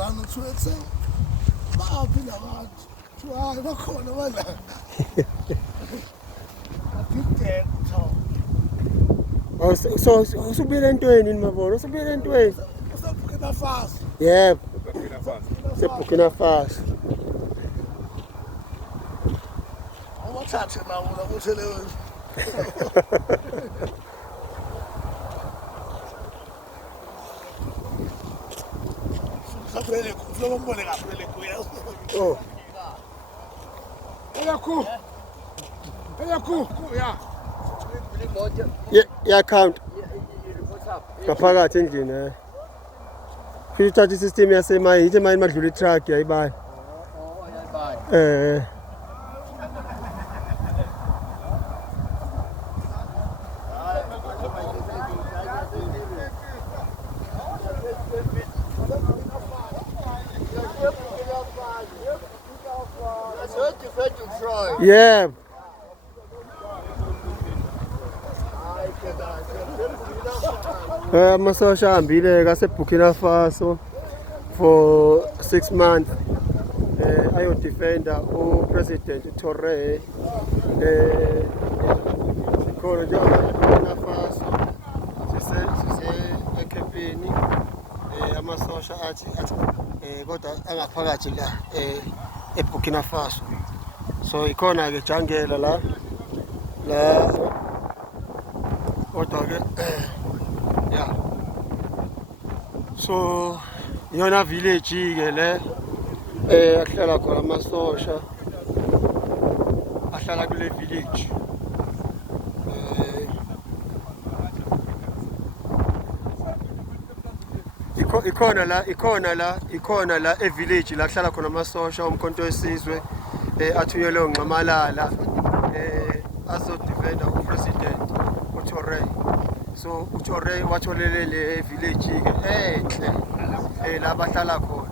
Zanu Twitse. Baphi labantu. Hayi bakhona badla. Apite Tom. Oh, so usubile entweni mabona? Usubile entweni? Usabukela fast. Yep. Sebukina fast. Awathathe nawo ukuthi leyo. Sapele kulo mbone kapele kuya. Oh. Eyaku ya. Yeah, count. Ngaphakathi endlini eh. Kuyithatha isystem yasemayini, ithi mayini madlula itruck yayibani. Oh, yayibani. Yeah. Amasosha ahambile kaseBurkina Faso for 6 months. Ayo defender uPresident Touré. Khona nje eBurkina Faso. Sise ekhepeni. Amasosha athi kodwa angaphakathi la eBurkina Faso. So ikhona ke jangela la kodwa ke yeah. So yona village ke le ahlala khona amasosha ahlala kule village. Ikhona la e-village la hlala khona amasosha umkhonto wesizwe athuyelwe uNxamalala azodefenda uPresident uTouré. So uTouré watholele le village ke enhle la bahlala khona.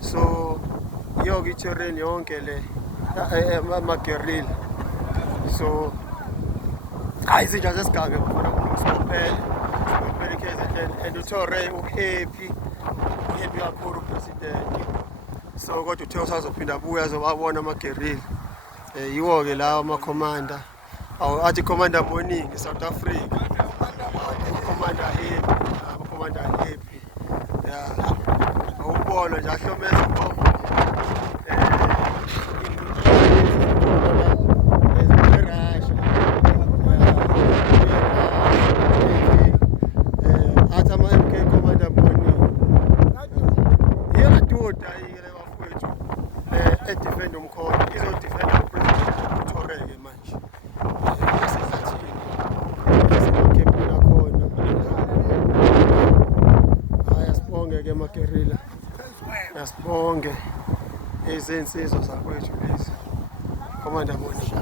So yoke iTouré yonke le ama-guerrilla. So izinja zesiganga khona kuphela and uTouré uhappy kakhulu uPresident. So kodwa uthe usazophinda abuya azobabona ama-guerrilla. Yiwo ke lawa ama-commander. Athi commander morning South Africa. Commander happy. Yeah. Awubona nje ahlomeza ubaba. Athi ama-MK commander morning. Yena doda yile bafowethu. Edefend umkhonto izodefend uPresident uTouré ke manje. Asibonge ke ama-guerrilla. Asibonge izinsizwa zakwethu lezi. Commander Moni.